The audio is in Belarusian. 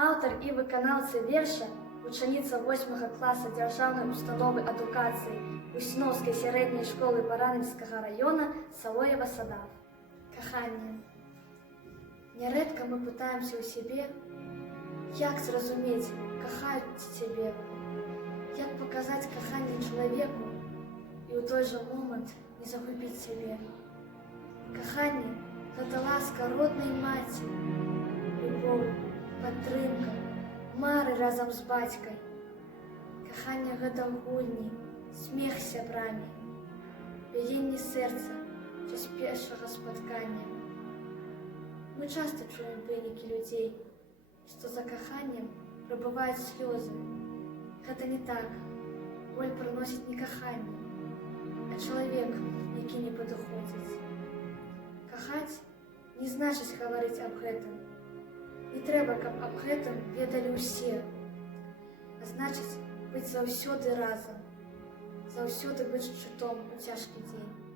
Аўтар і выканаўца верша, вучаніца 8 класа дзяржаўнай установы адукацыі Усіноўскай сярэдняй школы Баранавіцкага района Салоева Садав. Каханне. Нярэдка мы пытаемся ў сябе, як зразумець, кахаюць цябе, як паказаць каханне чалавеку і ў той жа момант не загубіць сябе. Каханне – гэта ласка роднай маці, любоў, падтрымка, мары разам з бацькай. Каханне – гэта гульні, смех з сябрамі, біенне сэрца час першага спаткання. Мы часта чуем вынікі людзей, што за каханнем прабываюць слёзы. Гэта не так. Боль прыносіць не каханне, а чалавек, які не падыходзіць. Кахаць не значыць гаварыць аб гэтым. Не трэба, каб аб гэтым ведалі ўсе. А значыць, быць заўсёды разам, заўсёды быць шчытом у цяжкі дзень.